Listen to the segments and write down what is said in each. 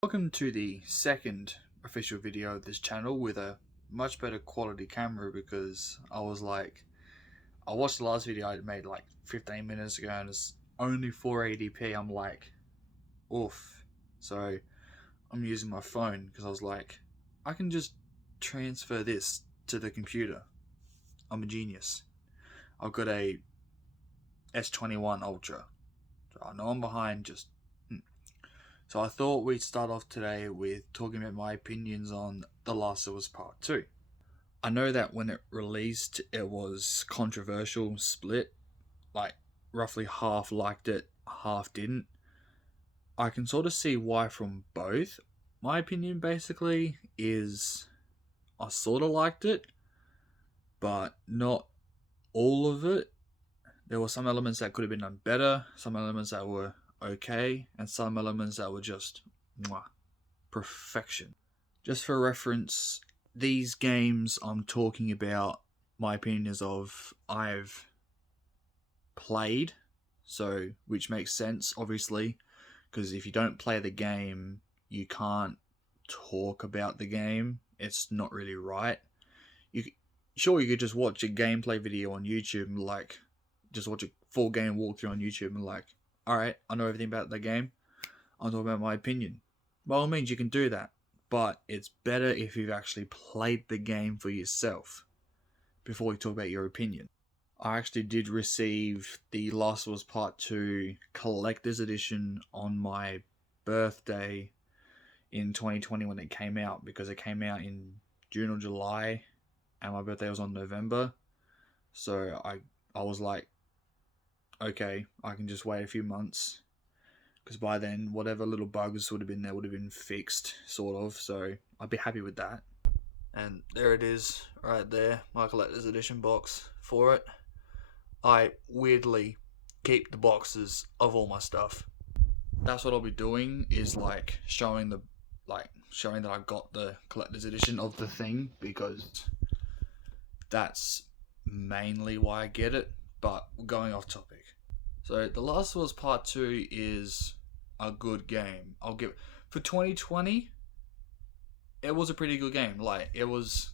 Welcome to the second official video of this channel with a much better quality camera because I watched the last video I made like 15 minutes ago and it's only 480p. I'm like, oof. So I'm using my phone because I was like, I can just transfer this to the computer. I'm a genius. I've got a S21 Ultra. So I know I'm behind, So I thought we'd start off today with talking about my opinions on The Last of Us Part 2. I know that when it released, it was controversial, split, like roughly half liked it, half didn't. I can sort of see why from both. My opinion basically is I sort of liked it, but not all of it. There were some elements that could have been done better, some elements that were okay, and some elements that were just perfection. Just for reference, these games I'm talking about, my opinion is of I've played, so which makes sense obviously, because if you don't play the game, you can't talk about the game. It's not really right. You could just watch a gameplay video on YouTube and just watch a full game walkthrough on YouTube and alright, I know everything about the game. I'm talking about my opinion. By all means, you can do that, but it's better if you've actually played the game for yourself before you talk about your opinion. I actually did receive the Last of Us Part 2 Collector's Edition on my birthday in 2020 when it came out, because it came out in June or July and my birthday was on November. So I was like, okay, I can just wait a few months, because by then whatever little bugs would have been there would have been fixed, sort of, so I'd be happy with that. And there it is, right there, my collector's edition box for it. I weirdly keep the boxes of all my stuff. That's what I'll be doing, is showing that I got the collector's edition of the thing, because that's mainly why I get it. But going off topic. So The Last of Us Part 2 is a good game. I'll give for 2020. It was a pretty good game. It was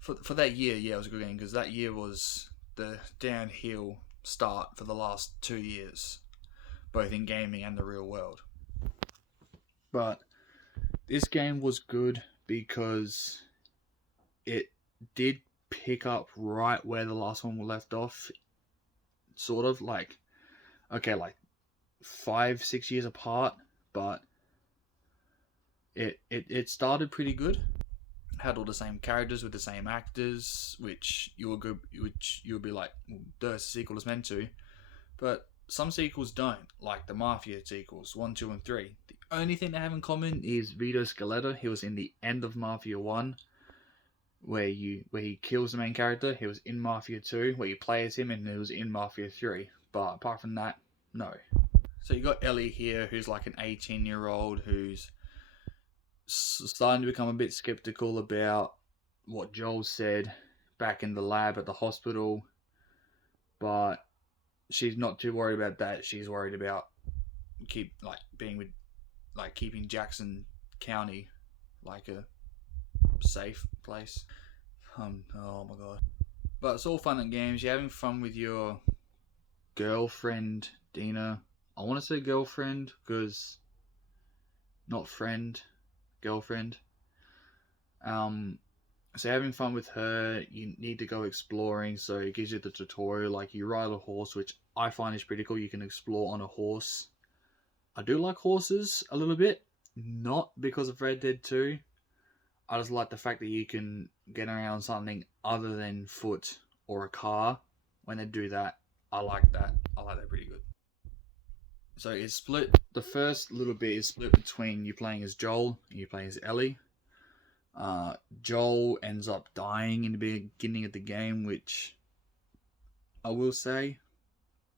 for that year. Yeah, it was a good game because that year was the downhill start for the last 2 years, both in gaming and the real world. But this game was good because it did pick up right where the last one left off. Sort of 5-6 years apart, but it started pretty good. Had all the same characters with the same actors, which you would be like, well, the sequel is meant to. But some sequels don't, like the Mafia sequels 1, 2, and 3. The only thing they have in common is Vito Scaletta. He was in the end of Mafia 1, where he kills the main character. He was in Mafia 2, where you play as him, and he was in Mafia 3. But apart from that, no. So you got Ellie here, who's like an 18-year-old who's starting to become a bit skeptical about what Joel said back in the lab at the hospital, but she's not too worried about that. She's worried about keeping Jackson County like a safe place. Oh my god. But it's all fun and games. You're having fun with your girlfriend, Dina. I want to say girlfriend because not friend, girlfriend. So having fun with her. You need to go exploring, so it gives you the tutorial. You ride a horse, which I find is pretty cool. You can explore on a horse. I do like horses a little bit, not because of Red Dead 2. I just like the fact that you can get around something other than foot or a car. When they do that, I like that. I like that pretty good. So it's split. The first little bit is split between you playing as Joel and you playing as Ellie. Joel ends up dying in the beginning of the game, which I will say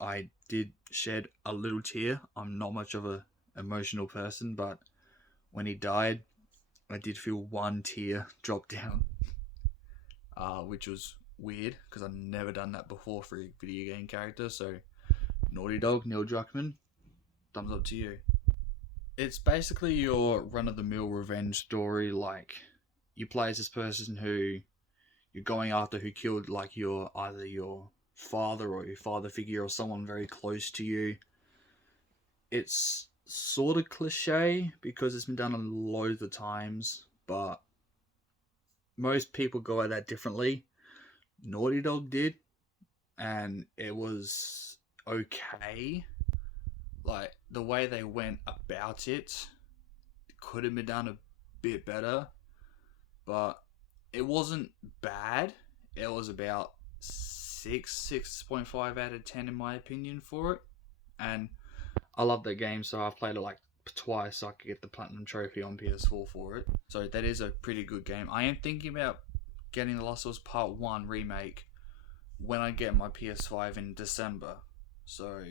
I did shed a little tear. I'm not much of a emotional person, but when he died, I did feel one tear drop down, which was weird because I've never done that before for a video game character. So Naughty Dog, Neil Druckmann, thumbs up to you. It's basically your run-of-the-mill revenge story. Like, you play as this person who you're going after who killed like your either your father or your father figure or someone very close to you. It's sort of cliche because it's been done a loads of times, but most people go at that differently. Naughty Dog did, and it was okay. Like the way they went about it could have been done a bit better, but it wasn't bad. It was about 6.5 out of 10 in my opinion for it. And I love that game, so I've played it like twice so I could get the Platinum Trophy on PS4 for it. So that is a pretty good game. I am thinking about getting The Last of Us Part 1 remake when I get my PS5 in December. So,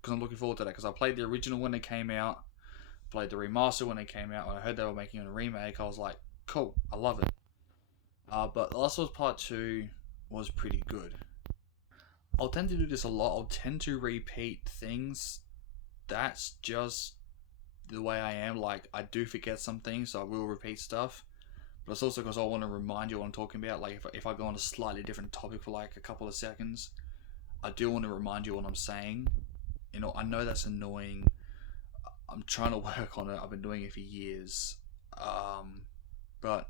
because I'm looking forward to that, because I played the original when it came out, played the remaster when it came out. When I heard they were making a remake, I was like, cool, I love it. But The Last of Us Part 2 was pretty good. I'll tend to do this a lot. I'll tend to repeat things. That's just the way I am. Like, I do forget some things, so I will repeat stuff. But it's also because I want to remind you what I'm talking about. Like, if I go on a slightly different topic for like a couple of seconds, I do want to remind you what I'm saying. You know, I know that's annoying. I'm trying to work on it. I've been doing it for years. But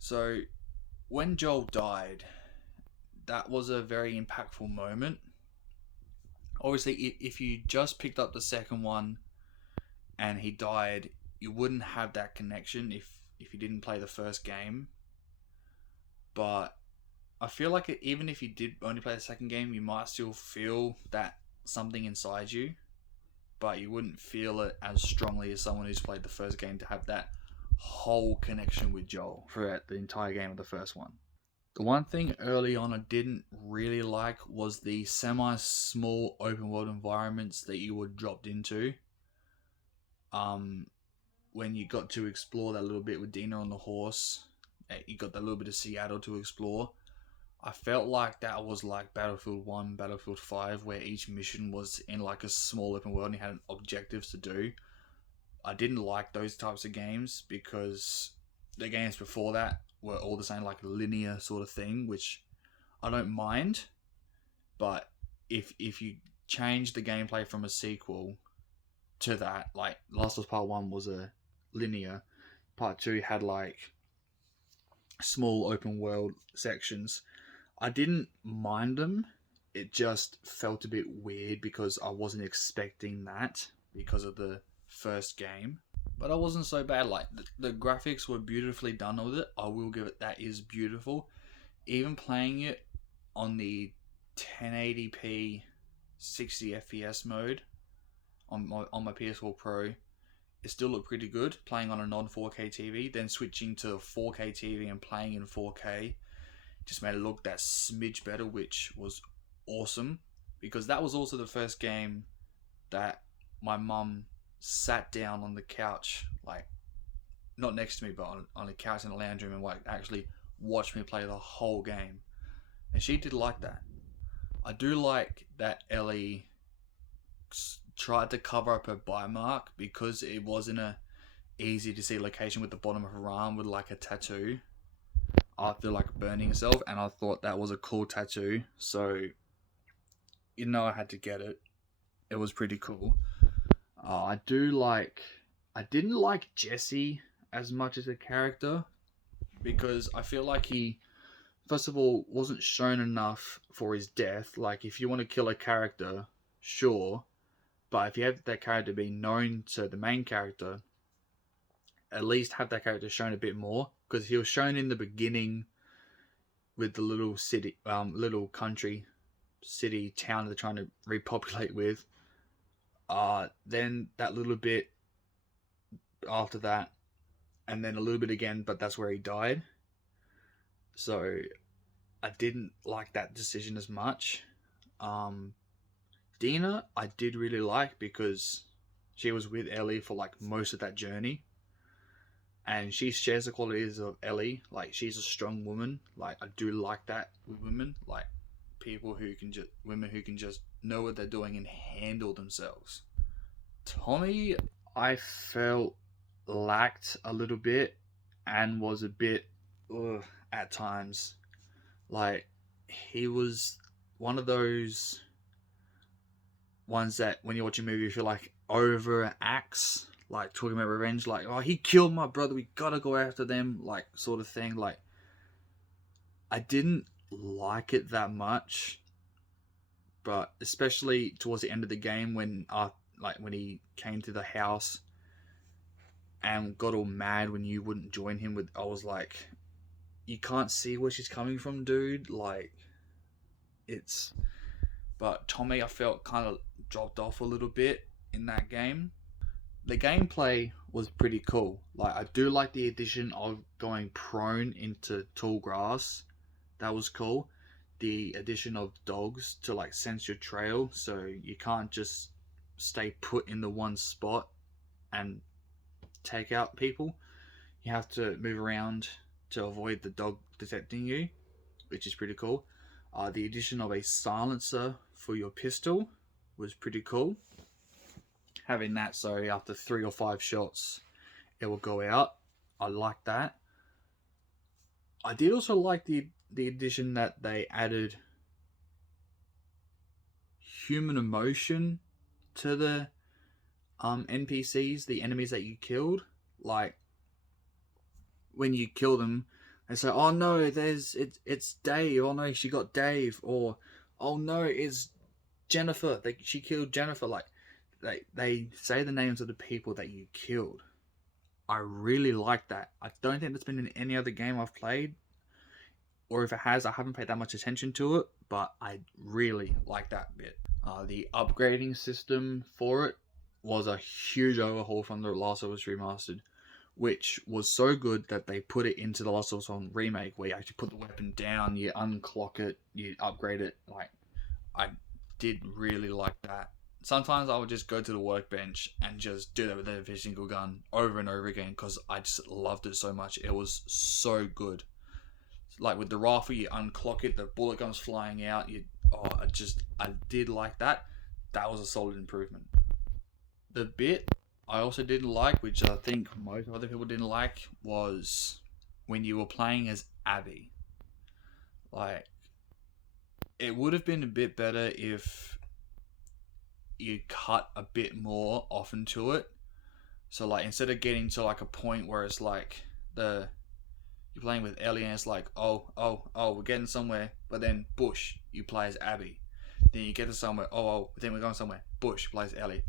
so when Joel died, that was a very impactful moment. Obviously, if you just picked up the second one and he died, you wouldn't have that connection if you didn't play the first game. But I feel like even if you did only play the second game, you might still feel that something inside you, but you wouldn't feel it as strongly as someone who's played the first game to have that whole connection with Joel throughout the entire game of the first one. The one thing early on I didn't really like was the semi-small open world environments that you were dropped into. Um, when you got to explore that little bit with Dina on the horse, you got that little bit of Seattle to explore. I felt like that was like Battlefield 1, Battlefield 5, where each mission was in like a small open world and you had objectives to do. I didn't like those types of games because the games before that were all the same, like a linear sort of thing, which I don't mind. But if you change the gameplay from a sequel to that, like Last of Us Part 1 was a linear, Part 2 had like small open world sections. I didn't mind them. It just felt a bit weird because I wasn't expecting that because of the first game. But I wasn't so bad. Like the graphics were beautifully done with it. I will give it that is beautiful. Even playing it on the 1080p 60 FPS mode on my PS4 Pro, it still looked pretty good playing on a non 4K TV. Then switching to 4K TV and playing in 4K just made it look that smidge better, which was awesome because that was also the first game that my mum sat down on the couch, like not next to me, but on a couch in the lounge room and like actually watched me play the whole game. And she did like that. I do like that Ellie tried to cover up her bite mark because it wasn't a easy to see location with the bottom of her arm with like a tattoo after like burning herself, and I thought that was a cool tattoo, so you know I had to get it. It was pretty cool. I didn't like Jesse as much as a character because I feel like he, first of all, wasn't shown enough for his death. Like, if you want to kill a character, sure, but if you have that character being known to the main character, at least have that character shown a bit more, because he was shown in the beginning with the little city, little country, city, town they're trying to repopulate with. Then that little bit after that, and then a little bit again, but that's where he died. So I didn't like that decision as much. Dina, I did really like because she was with Ellie for like most of that journey, and she shares the qualities of Ellie. Like, she's a strong woman. Like, I do like that with women, like women who can just know what they're doing and handle themselves. Tommy, I felt lacked a little bit and was a bit at times. Like, he was one of those ones that when you watch a movie, you feel like overacts, like talking about revenge, like, oh, he killed my brother, we gotta go after them, like, sort of thing. Like, I didn't like it that much, but especially towards the end of the game when, like, when he came to the house and got all mad when you wouldn't join him with, I was like, you can't see where she's coming from, dude. Like, it's. But Tommy, I felt kind of dropped off a little bit in that game. The gameplay was pretty cool. Like, I do like the addition of going prone into tall grass. That was cool. The addition of dogs to like sense your trail, so you can't just stay put in the one spot and take out people. You have to move around to avoid the dog detecting you, which is pretty cool. The addition of a silencer for your pistol was pretty cool. Having that, so after 3 or 5 shots, it will go out. I like that. I did also like the addition that they added human emotion to the NPCs, the enemies that you killed. Like, when you kill them, they say, "Oh no, it's Dave. Oh no, she got Dave." Or, "Oh no, it's Jennifer. She killed Jennifer." Like, they say the names of the people that you killed. I really like that. I don't think that's been in any other game I've played, or if it has, I haven't paid that much attention to it. But I really like that bit. The upgrading system for it was a huge overhaul from the Last of Us Remastered, which was so good that they put it into the Last of Us 1 remake, where you actually put the weapon down, you unclock it, you upgrade it. Like, I did really like that. Sometimes I would just go to the workbench and just do that with every single gun over and over again because I just loved it so much. It was so good. Like with the rifle, you unclock it, the bullet comes flying out. I did like that. That was a solid improvement. The bit I also didn't like, which I think most other people didn't like, was when you were playing as Abby. Like, it would have been a bit better if you cut a bit more often to it. So like, instead of getting to like a point where it's like you're playing with Ellie and it's like, oh, we're getting somewhere, but then Bush, you play as Abby. Then you get to somewhere, then we're going somewhere, Bush plays Ellie.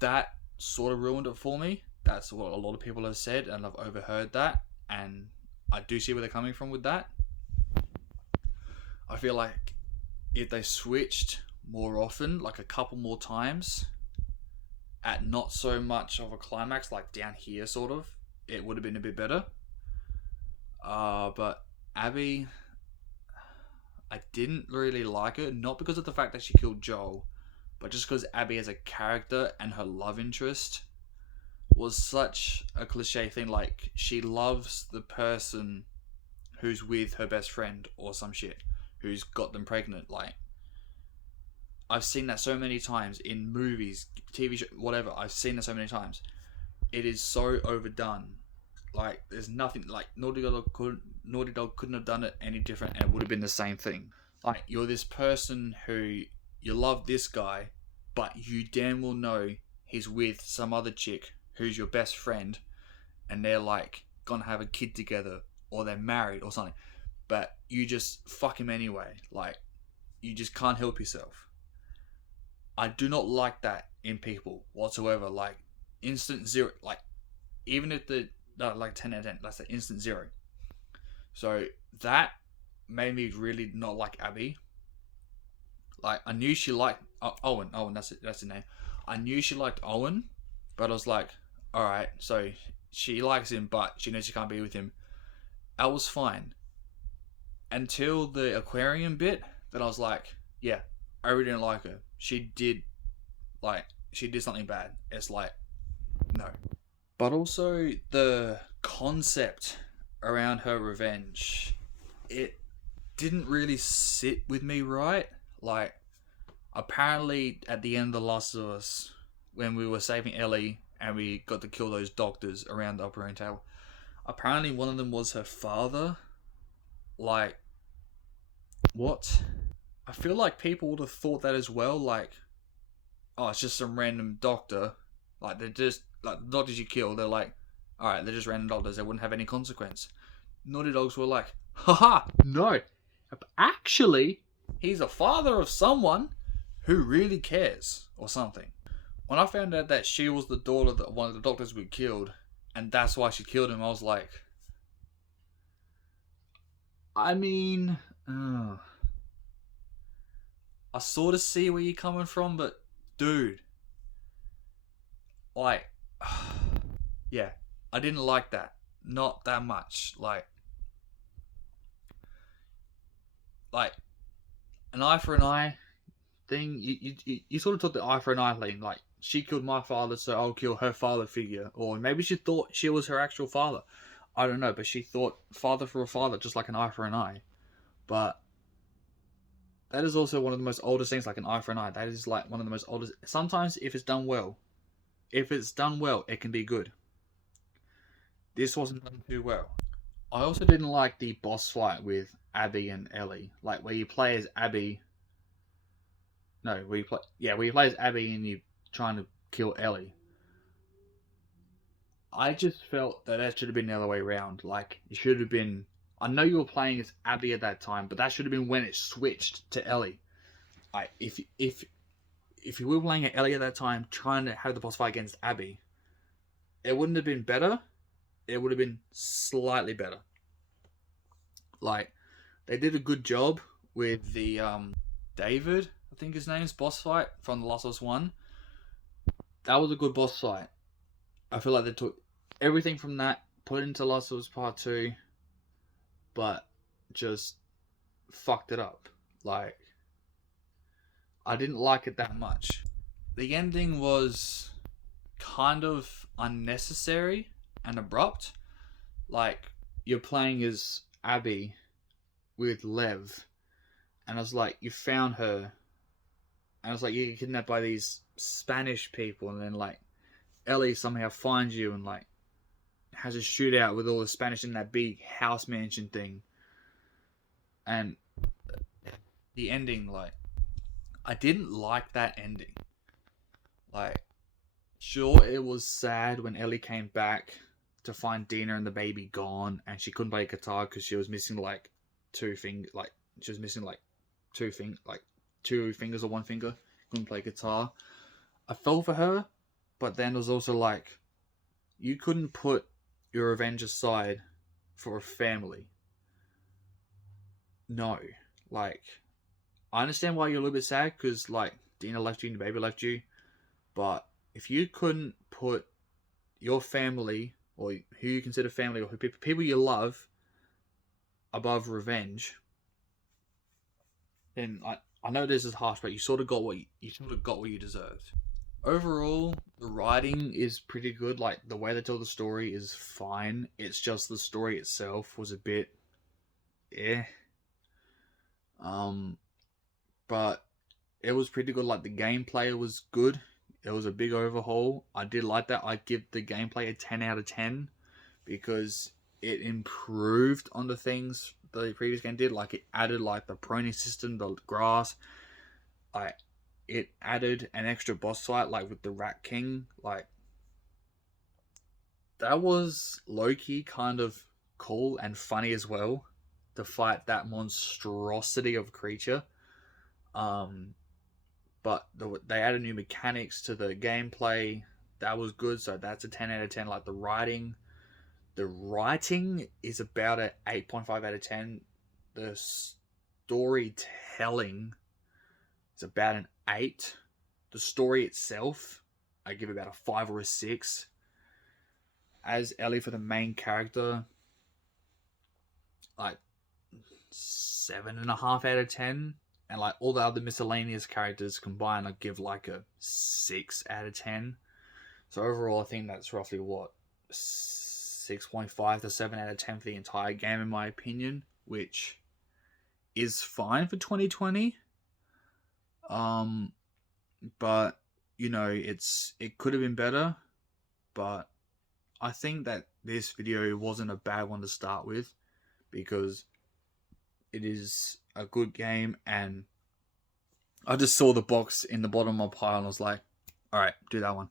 That sort of ruined it for me. That's what a lot of people have said, and I've overheard that, and I do see where they're coming from with that. I feel like if they switched more often, like a couple more times, at not so much of a climax, like down here, sort of, it would have been a bit better. But Abby, I didn't really like her, not because of the fact that she killed Joel, but just because Abby as a character and her love interest was such a cliche thing. Like, she loves the person who's with her best friend or some shit, who's got them pregnant. Like, I've seen that so many times in movies, TV show, whatever. I've seen that so many times. It is so overdone. Like, there's nothing, like, Naughty Dog couldn't have done it any different, and it would have been the same thing. Like, you're this person who you love this guy, but you damn well know he's with some other chick who's your best friend, and they're like gonna have a kid together, or they're married or something, but you just fuck him anyway. Like, you just can't help yourself. I do not like that in people whatsoever. Like, instant zero. Like, even if like 10 out of 10, that's an instant zero. So that made me really not like Abby. Like, I knew she liked Owen. That's it. That's the name. I knew she liked Owen, but I was like, all right, so she likes him, but she knows she can't be with him. I was fine until the aquarium bit. Then I was like, yeah, I really didn't like her. She did something bad. It's like, no. But also the concept around her revenge, it didn't really sit with me right. Like, apparently at the end of The Last of Us, when we were saving Ellie and we got to kill those doctors around the operating table. Apparently, one of them was her father. Like, what? I feel like people would have thought that as well. Like, oh, it's just some random doctor. Like, they're just, like, the doctors you kill, they're like, alright, they're just random doctors. They wouldn't have any consequence. Naughty Dogs were like, haha, no. Actually, he's a father of someone who really cares, or something. When I found out that she was the daughter of one of the doctors we killed, and that's why she killed him, I was like, I mean, I sort of see where you're coming from, but dude, like, yeah, I didn't like that. Not that much. Like an eye for an eye thing. You sort of took the eye for an eye thing. Like, she killed my father, so I'll kill her father figure. Or maybe she thought she was her actual father. I don't know, but she thought father for a father, just like an eye for an eye. But that is also one of the most oldest things, like an eye for an eye. That is like one of the most oldest. Sometimes, if it's done well, it can be good. This wasn't done too well. I also didn't like the boss fight with Abby and Ellie, like where you play as Abby. No, where you play as Abby and you trying to kill Ellie. I just felt that should have been the other way around. Like, it should have been. I know you were playing as Abby at that time, but that should have been when it switched to Ellie. If you were playing at Ellie at that time, trying to have the boss fight against Abby, it wouldn't have been better. It would have been slightly better. Like, they did a good job with the David, I think his name's boss fight from The Last of Us 1. That was a good boss fight. I feel like they took everything from that, put it into Last of Us Part 2, but just fucked it up. Like, I didn't like it that much. The ending was kind of unnecessary and abrupt. Like, you're playing as Abby with Lev, and I was like, you found her, and I was like, you get kidnapped by these Spanish people, and then like Ellie somehow finds you and like has a shootout with all the Spanish in that big house mansion thing. And the ending, like, I didn't like that ending. Like, sure, it was sad when Ellie came back to find Dina and the baby gone, and she couldn't play guitar because she was missing like two fingers, like she was missing like two fingers or one finger. Couldn't play guitar. I felt for her, but then it was also like, you couldn't put your revenge aside for a family. No, like, I understand why you're a little bit sad because like Dina left you and the baby left you, but if you couldn't put your family or who you consider family or who people you love above revenge, then I know this is harsh, but you sort of got what you deserved. Overall, the writing is pretty good. Like, the way they tell the story is fine. It's just the story itself was a bit, but it was pretty good. Like, the gameplay was good. It was a big overhaul. I did like that. I'd give the gameplay a 10 out of 10 because it improved on the things the previous game did. Like, it added like the proning system, the grass. It added an extra boss fight, like with the Rat King. Like, that was low-key kind of cool and funny as well, to fight that monstrosity of creature. But they added new mechanics to the gameplay. That was good, so that's a 10 out of 10. Like, the writing is about an 8.5 out of 10. The storytelling is about an 8. The story itself, I give about a 5 or a 6. As Ellie, for the main character, like 7.5 out of 10. And like all the other miscellaneous characters combined, I'd give like a 6 out of 10. So overall, I think that's roughly what, 6.5 to 7 out of 10 for the entire game, in my opinion, which is fine for 2020. But it could have been better, but I think that this video wasn't a bad one to start with, because it is a good game, and I just saw the box in the bottom of my pile and I was like, alright, do that one.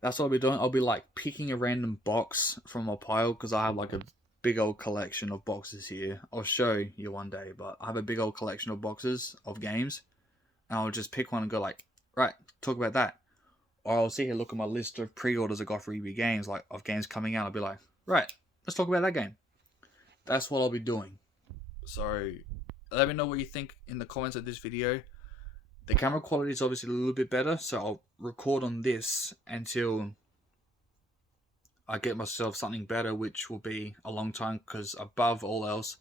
That's what I'll be doing. I'll be like picking a random box from my pile, because I have like a big old collection of boxes here. I'll show you one day, but I have a big old collection of boxes of games, and I'll just pick one and go like, right, talk about that. Or I'll sit here, look at my list of pre-orders I got for EB Games, like of games coming out. I'll be like, right, let's talk about that game. That's what I'll be doing. So let me know what you think in the comments of this video. The camera quality is obviously a little bit better, so I'll record on this until I get myself something better, which will be a long time, because above all else,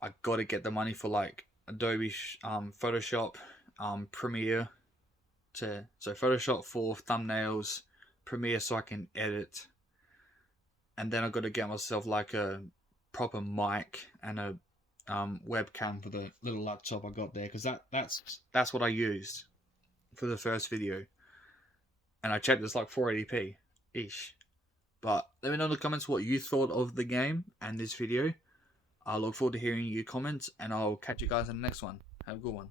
I got to get the money for like Adobe Photoshop, Premiere, so Photoshop for thumbnails, Premiere so I can edit, and then I got to get myself like a proper mic and a webcam for the little laptop I got there, because that's what I used for the first video, and I checked it's like 480p ish. But let me know in the comments what you thought of the game and this video. I look forward to hearing your comments, and I'll catch you guys in the next one. Have a good one.